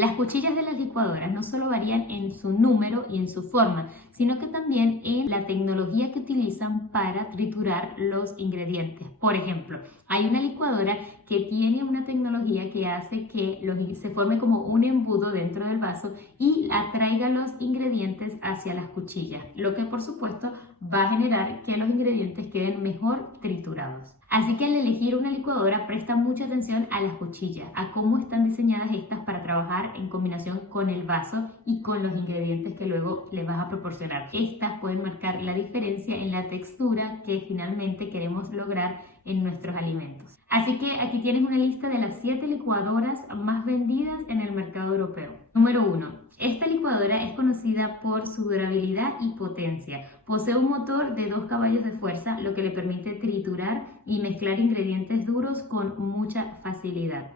Las cuchillas de las licuadoras no solo varían en su número y en su forma, sino que también en la tecnología que utilizan para triturar los ingredientes. Por ejemplo, hay una licuadora que tiene una tecnología que hace que se forme como un embudo dentro del vaso y atraiga los ingredientes hacia las cuchillas, lo que por supuesto va a generar que los ingredientes queden mejor triturados. Así que al elegir una licuadora presta mucha atención a las cuchillas, a cómo están diseñadas estas para trabajar en combinación con el vaso y con los ingredientes que luego le vas a proporcionar. Estas pueden marcar la diferencia en la textura que finalmente queremos lograr en nuestros alimentos. Así que aquí tienes una lista de las 7 licuadoras más vendidas en el mercado europeo. Número 1. Esta licuadora es conocida por su durabilidad y potencia. Posee un motor de 2 caballos de fuerza, lo que le permite triturar y mezclar ingredientes duros con mucha facilidad.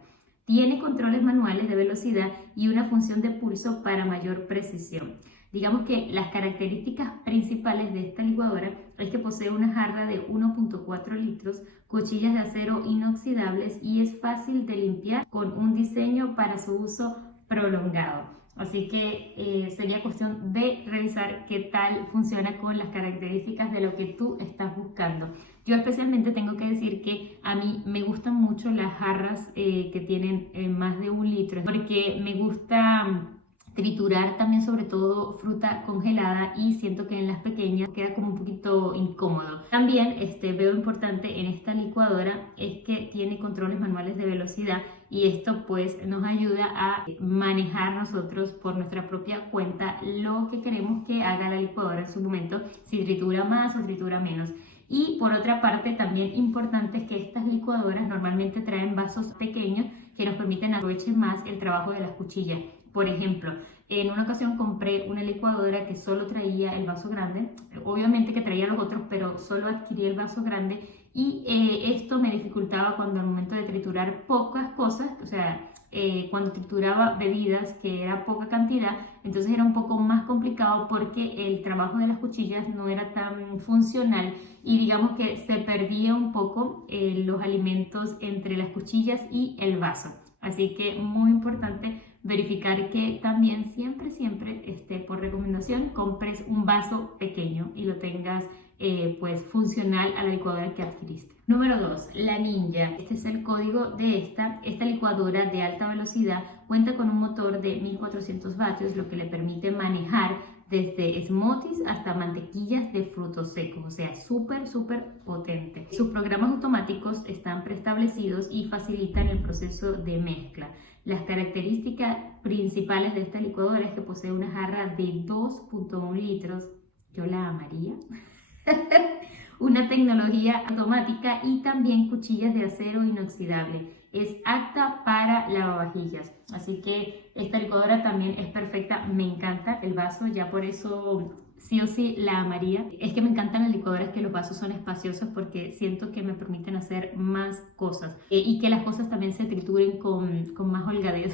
Tiene controles manuales de velocidad y una función de pulso para mayor precisión. Digamos que las características principales de esta licuadora es que posee una jarra de 1.4 litros, cuchillas de acero inoxidables y es fácil de limpiar con un diseño para su uso prolongado. Así que sería cuestión de revisar qué tal funciona con las características de lo que tú estás buscando. Yo especialmente tengo que decir que a mí me gustan mucho las jarras que tienen más de 1 litro porque me gusta triturar también sobre todo fruta congelada y siento que en las pequeñas queda como un poquito incómodo. También veo importante en esta licuadora es que tiene controles manuales de velocidad y esto pues nos ayuda a manejar nosotros por nuestra propia cuenta lo que queremos que haga la licuadora en su momento, si tritura más o tritura menos. Y por otra parte también importante es que estas licuadoras normalmente traen vasos pequeños que nos permiten aprovechar más el trabajo de las cuchillas. Por ejemplo, en una ocasión compré una licuadora que solo traía el vaso grande, obviamente que traía los otros, pero solo adquirí el vaso grande y esto me dificultaba cuando al momento de triturar pocas cosas, o sea, cuando trituraba bebidas que era poca cantidad, entonces era un poco más complicado porque el trabajo de las cuchillas no era tan funcional y digamos que se perdía un poco los alimentos entre las cuchillas y el vaso. Así que muy importante verificar que también siempre, por recomendación, compres un vaso pequeño y lo tengas pues funcional a la licuadora que adquiriste. Número 2, la Ninja. Este es el código de esta licuadora de alta velocidad. Cuenta con un motor de 1400 vatios, lo que le permite manejar desde smoothies hasta mantequillas de frutos secos, o sea, súper potente. Sus programas automáticos están preestablecidos y facilitan el proceso de mezcla. Las características principales de esta licuadora es que posee una jarra de 2.1 litros, yo la amaría, una tecnología automática y también cuchillas de acero inoxidable. Es apta para lavavajillas, así que esta licuadora también es perfecta, me encanta el vaso, ya por eso sí o sí la amaría. Es que me encantan las licuadoras que los vasos son espaciosos porque siento que me permiten hacer más cosas y que las cosas también se trituren con más holgadez.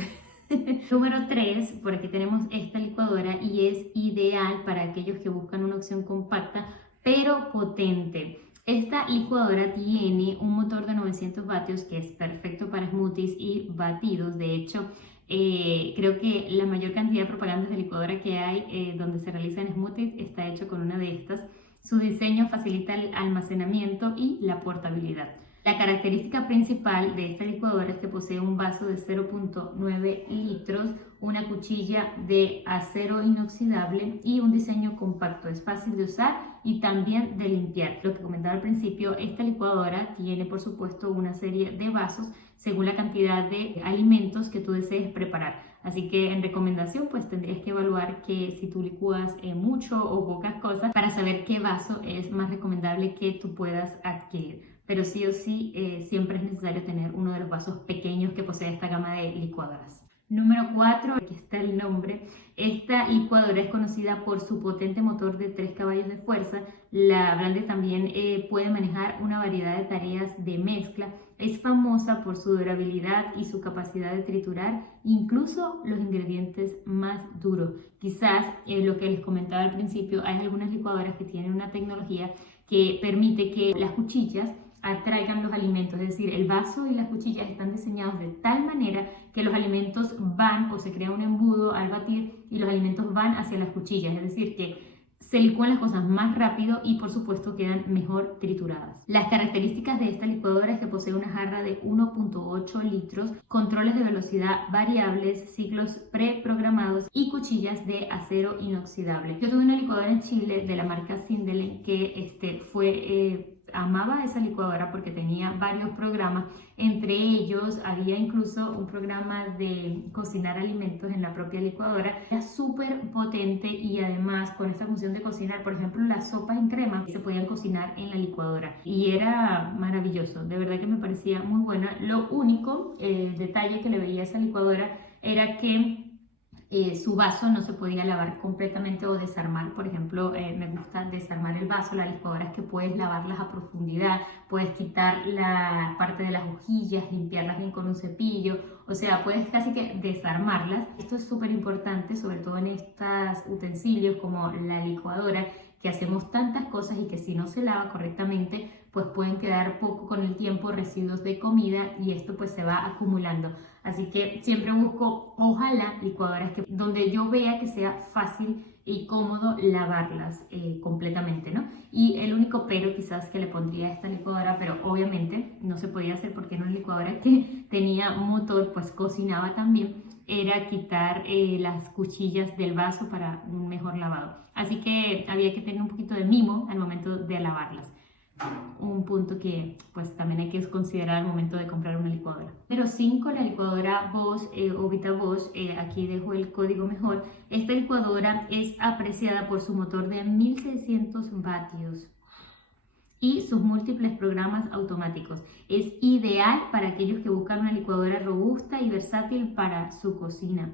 Número 3, por aquí tenemos esta licuadora y es ideal para aquellos que buscan una opción compacta pero potente. Esta licuadora tiene un motor de 900 vatios que es perfecto para smoothies y batidos. De hecho, creo que la mayor cantidad de propagandas de licuadora que hay donde se realizan smoothies está hecho con una de estas. Su diseño facilita el almacenamiento y la portabilidad. La característica principal de esta licuadora es que posee un vaso de 0.9 litros, una cuchilla de acero inoxidable y un diseño compacto. Es fácil de usar y también de limpiar. Lo que comentaba al principio, esta licuadora tiene por supuesto una serie de vasos según la cantidad de alimentos que tú desees preparar. Así que en recomendación pues tendrías que evaluar que si tú licúas mucho o pocas cosas para saber qué vaso es más recomendable que tú puedas adquirir. Pero sí o sí siempre es necesario tener uno de los vasos pequeños que posee esta gama de licuadoras. Número 4, aquí está el nombre. Esta licuadora es conocida por su potente motor de 3 caballos de fuerza. La blande también puede manejar una variedad de tareas de mezcla. Es famosa por su durabilidad y su capacidad de triturar incluso los ingredientes más duros. Quizás lo que les comentaba al principio, hay algunas licuadoras que tienen una tecnología que permite que las cuchillas atraigan los alimentos, es decir, el vaso y las cuchillas están diseñados de tal manera que los alimentos van o se crea un embudo al batir y los alimentos van hacia las cuchillas, es decir, que se licúan las cosas más rápido y por supuesto quedan mejor trituradas. Las características de esta licuadora es que posee una jarra de 1.8 litros, controles de velocidad variables, ciclos preprogramados y cuchillas de acero inoxidable. Yo tuve una licuadora en Chile de la marca Sindelen que amaba esa licuadora porque tenía varios programas. Entre ellos había incluso un programa de cocinar alimentos en la propia licuadora. Era súper potente y además con esta función de cocinar, por ejemplo, las sopas en crema se podían cocinar en la licuadora y era maravilloso. De verdad que me parecía muy buena. Lo único detalle que le veía a esa licuadora era que su vaso no se podía lavar completamente o desarmar. Por ejemplo, me gusta desarmar el vaso. Las licuadoras que puedes lavarlas a profundidad, puedes quitar la parte de las hojillas, limpiarlas bien con un cepillo, o sea, puedes casi que desarmarlas. Esto es súper importante, sobre todo en estos utensilios como la licuadora, que hacemos tantas cosas y que si no se lava correctamente, pues pueden quedar poco con el tiempo residuos de comida y esto pues se va acumulando. Así que siempre busco, ojalá, licuadoras donde yo vea que sea fácil y cómodo lavarlas completamente, ¿no? Y el único pero quizás que le pondría a esta licuadora, pero obviamente no se podía hacer porque era una licuadora que tenía motor, pues cocinaba también, era quitar las cuchillas del vaso para un mejor lavado. Así que había que tener un poquito de mimo al momento de lavarlas. Un punto que pues también hay que considerar al momento de comprar una licuadora. Número 5, la licuadora Bosch o VitaBosch. Aquí dejo el código mejor. Esta licuadora es apreciada por su motor de 1600 vatios y sus múltiples programas automáticos. Es ideal para aquellos que buscan una licuadora robusta y versátil para su cocina.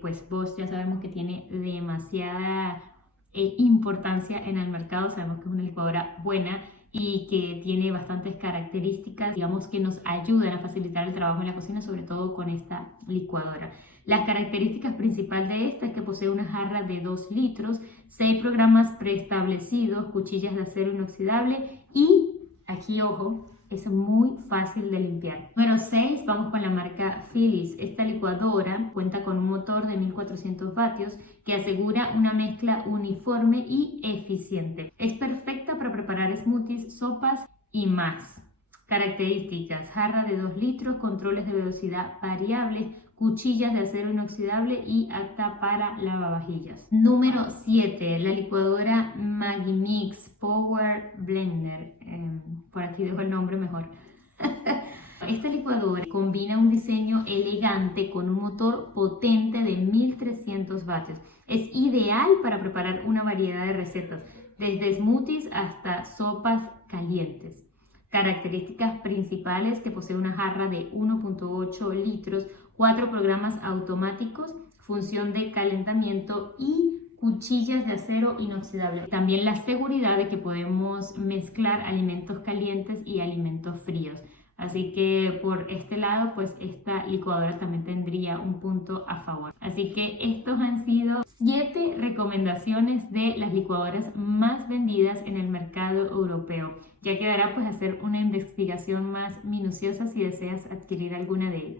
Pues Bosch ya sabemos que tiene demasiada importancia en el mercado. Sabemos que es una licuadora buena y que tiene bastantes características, digamos, que nos ayudan a facilitar el trabajo en la cocina, sobre todo con esta licuadora. Las características principales de esta es que posee una jarra de 2 litros, 6 programas preestablecidos, cuchillas de acero inoxidable y, aquí ojo, es muy fácil de limpiar. Número 6, vamos con la marca Philips. Esta licuadora cuenta con un motor de 1400 vatios que asegura una mezcla uniforme y eficiente. Es perfecta para preparar smoothies, sopas y más. Características: jarra de 2 litros, controles de velocidad variables, cuchillas de acero inoxidable y apta para lavavajillas. Número 7, la licuadora Magimix Power Blender. Por aquí dejo el nombre mejor. Esta licuadora combina un diseño elegante con un motor potente de 1300 vatios. Es ideal para preparar una variedad de recetas, desde smoothies hasta sopas calientes. Características principales: que posee una jarra de 1.8 litros, 4 programas automáticos, función de calentamiento y cuchillas de acero inoxidable. También la seguridad de que podemos mezclar alimentos calientes y alimentos fríos. Así que por este lado, pues esta licuadora también tendría un punto a favor. Así que estos han sido 7 recomendaciones de las licuadoras más vendidas en el mercado europeo. Ya quedará pues hacer una investigación más minuciosa si deseas adquirir alguna de ellas.